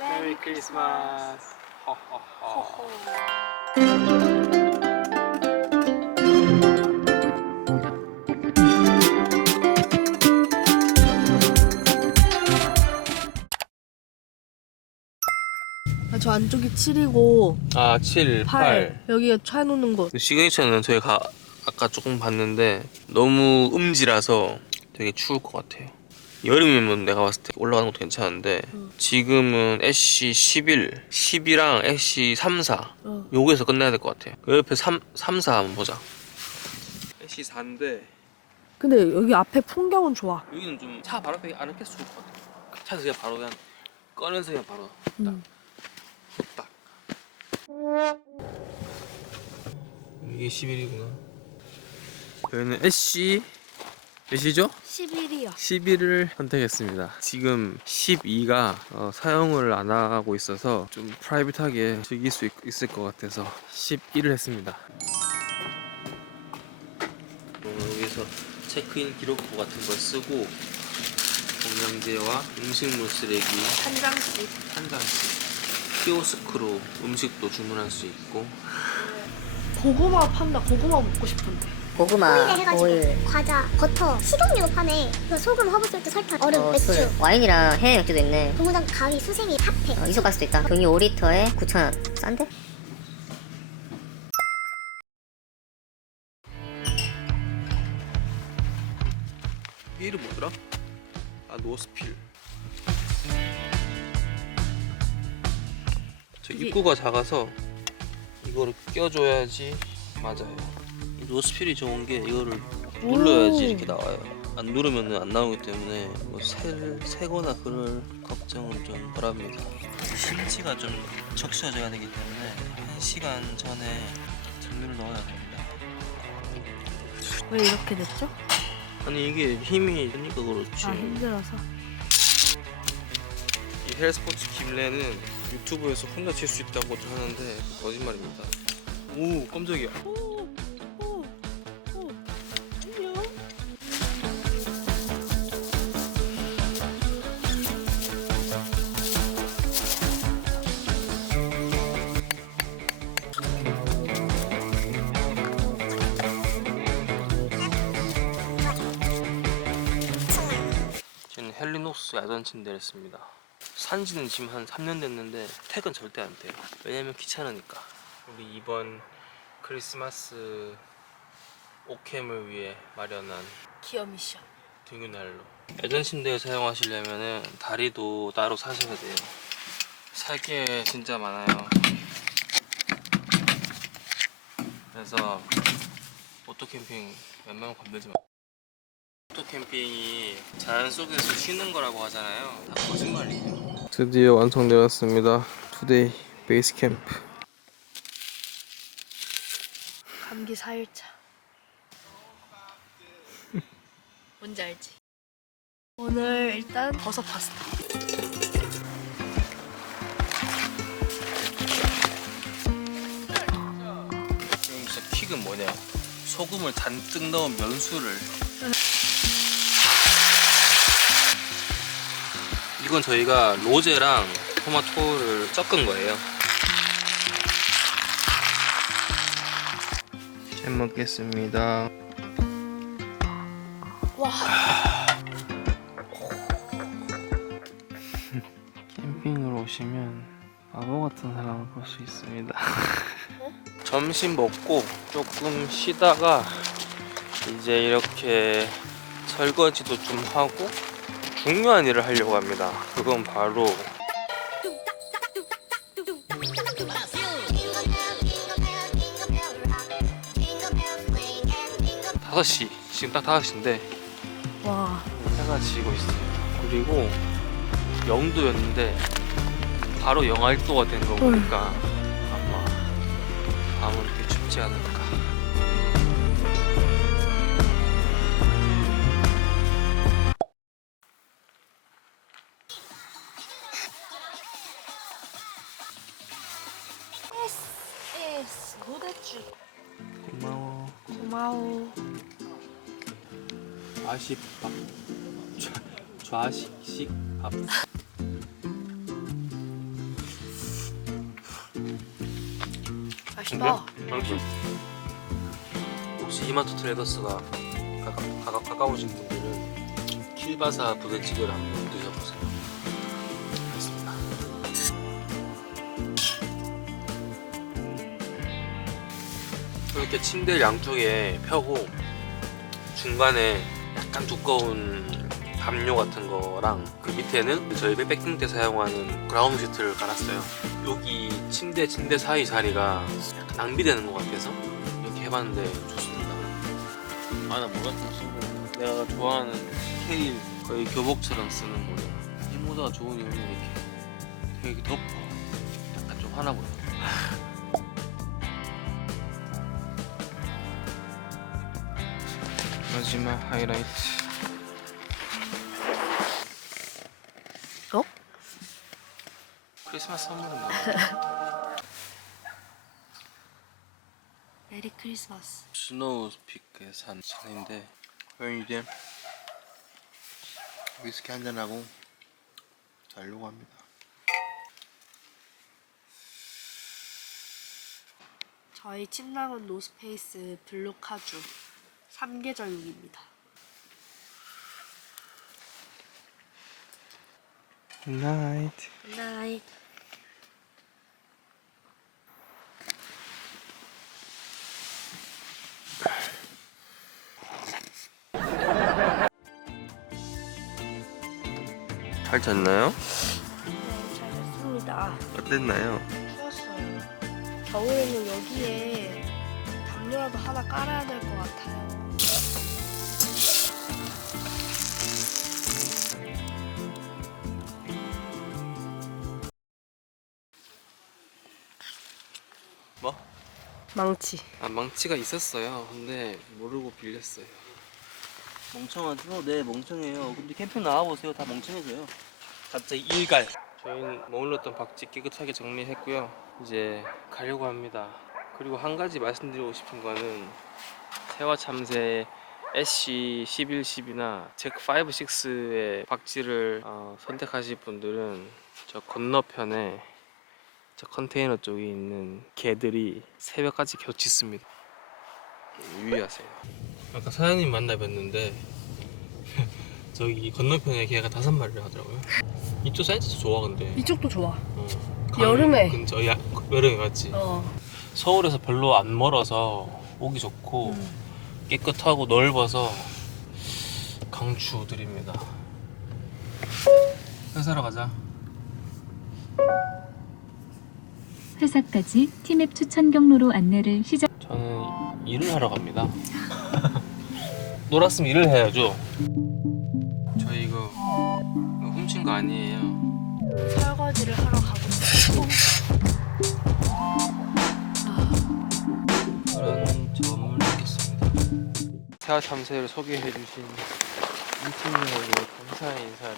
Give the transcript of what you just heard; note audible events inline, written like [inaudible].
메리 크리스마스. 아, 저 안쪽이 7이고 아, 7, 8. 여기가 차 놓는 곳. 시그니처는 저희가 아까 조금 봤는데 너무 음지라서 되게 추울 것 같아요. 여름이면 내가 봤을 때 올라가는 것도 괜찮은데 응. 지금은 애쉬 11, 10이랑 애쉬 3, 4 어. 요거에서 끝내야 될 것 같아요. 그 옆에 3, 3, 4 한번 보자. 애쉬 4인데 근데 여기 앞에 풍경은 좋아. 여기는 좀 차 바로 앞에 안 켰을 것 같아요. 차에서 그냥 바로 그냥 꺼내서 그냥 바로 음. 딱. 이게 11이구나. 여기는 애쉬 몇이죠? 11이요. 11을 선택했습니다. 지금 12가 어, 사용을 안 하고 있어서 좀 프라이빗하게 즐길 수 있, 을것 같아서 11을 했습니다. 어, 여기서 체크인 기록부 같은 걸 쓰고 공량제와 음식물 쓰레기 한 장씩. 한 장씩 키오스크로 음식도 주문할 수 있고 고구마 판다. 고구마 먹고 싶은데. 고구마, 해가지고 오일, 과자, 버터, 식용유도 파네. 그 소금, 허브솔트, 설탕, 얼음, 어, 맥주, 술, 와인이랑 해외 맥주도 있네. 고무장, 가위, 수세미, 핫팩. 어, 이소가스도 있다. 종이 5리터에 9,000원. 싼데? 이 이름 뭐더라? 아 노스필 저 이게- 입구가 작아서 이거를 껴줘야지 맞아요 이 노스필이 좋은 게 이거를 눌러야지 이렇게 나와요 안 누르면 안 나오기 때문에 뭐 새, 새거나 그럴 걱정은 좀 덜합니다 심지가 좀 적셔져야 되기 때문에 1시간 전에 전류를 넣어야 됩니다 왜 이렇게 됐죠? 아니 이게 힘이 드니까 그렇지 아 힘들어서. 이 헬스포츠 김래는 유튜브에서 혼자 칠 수 있다고 하는데 거짓말입니다. 오 깜짝이야. 헬리녹스 야전 침대를 했습니다. 산지는 지금 한 3년 됐는데 퇴근 절대 안 돼요. 왜냐면 귀찮으니까. 우리 이번 크리스마스 오캠을 위해 마련한 기어 미션. 등유난로. 야전 침대를 사용하시려면은 다리도 따로 사셔야 돼요. 살 게 진짜 많아요. 그래서 오토 캠핑 웬만하면 건들지 마. 오토 캠핑이 자연 속에서 쉬는 거라고 하잖아요. 다 거짓말이에요. 드디어 완성되었습니다. 투데이 베이스 캠프. 감기 4일차. [laughs] 뭔지 알지? 오늘 일단 버섯 파스타. 지금 진짜 킥은 뭐냐? 소금을 잔뜩 넣은 면수를. 이건 저희가 로제랑 토마토를 섞은 거예요. 잘 먹겠습니다. 와. 캠핑을 오시면 바보 같은 사람을 볼 수 있습니다. 점심 먹고 조금 쉬다가 이제 이렇게 설거지도 좀 하고 중요한 일을 하려고 합니다. 그건 바로 다섯 시 지금 딱 다섯 시인데 와. 해가 지고 있어요. 그리고 영도였는데 바로 영하 1도가 된 거 보니까 아마 밤은 이렇게 춥지 않을까. 에스 노대주. 고마워. 좌식 밥 좌, 좌식식 밥 맛있다. 응. 혹시 이마트 트레더스가 가까, 가까, 가까우신 분들은 킬바사 부대찌개를 한번 드셔보세요. 이렇게 침대 양쪽에 펴고 중간에 약간 두꺼운 담요 같은 거랑 그 밑에는 저희 백패킹 때 사용하는 그라운드 시트를 깔았어요. 여기 침대 침대 사이 자리가 약간 낭비되는 것 같아서 이렇게 해봤는데 좋습니다. 아나 좀 쓰고 내가 좋아하는 케일 거의 교복처럼 쓰는 모자. 이 모자가 좋은 이유는 이렇게 되게 덮어. 약간 좀 화나 보여. 마지막 하이라이트. 어? 크리스마스 선물은 뭐야? 메리 크리스마스. 스노우 피크에 산 차인데 편의점 위스키 한잔 하고 자려고 합니다. 저희 침낭은 노스페이스 블루 카주 3계절룩입니다. 나이트. 굿나잇. 잘 잤나요? 네, 잘 잤습니다. 어땠나요? 추웠어요. 겨울에는 여기에 담요라도 하나 깔아야 될 것 같아요. 망치. 아 망치가 있었어요. 근데 모르고 빌렸어요. 멍청하죠? 네 멍청해요. 근데 캠핑 나와보세요. 다 멍청해져요. 갑자기 일갈. 저희는 머물렀던 박지 깨끗하게 정리했고요. 이제 가려고 합니다. 그리고 한 가지 말씀드리고 싶은 거는 세화 참새 SC 1110이나 잭 5, 6의 박지를 어, 선택하실 분들은 저 건너편에 저 컨테이너 쪽에 있는 개들이 새벽까지 계속 짖습니다. 유의하세요. 아까 사장님 만나 뵀는데 [laughs] 저기 건너편에 개가 다섯 마리를 하더라고요. 이쪽 사이즈도 좋아 근데. 이쪽도 좋아. 어, 여름에. 근처 야, 여름에 맞지. 어. 서울에서 별로 안 멀어서 오기 좋고 깨끗하고 넓어서 강추드립니다. 회사로 가자. 회사까지 티맵 추천 경로로 안내를 시작. 저는 일을 하러 갑니다. 놀았으면 일을 해야죠. 저희 이거, 이거 훔친 거 아니에요. 설거지를 하러 가고. 그런 점을 느꼈습니다. 세화 참새를 소개해 주신 인팀님에게 감사의 인사를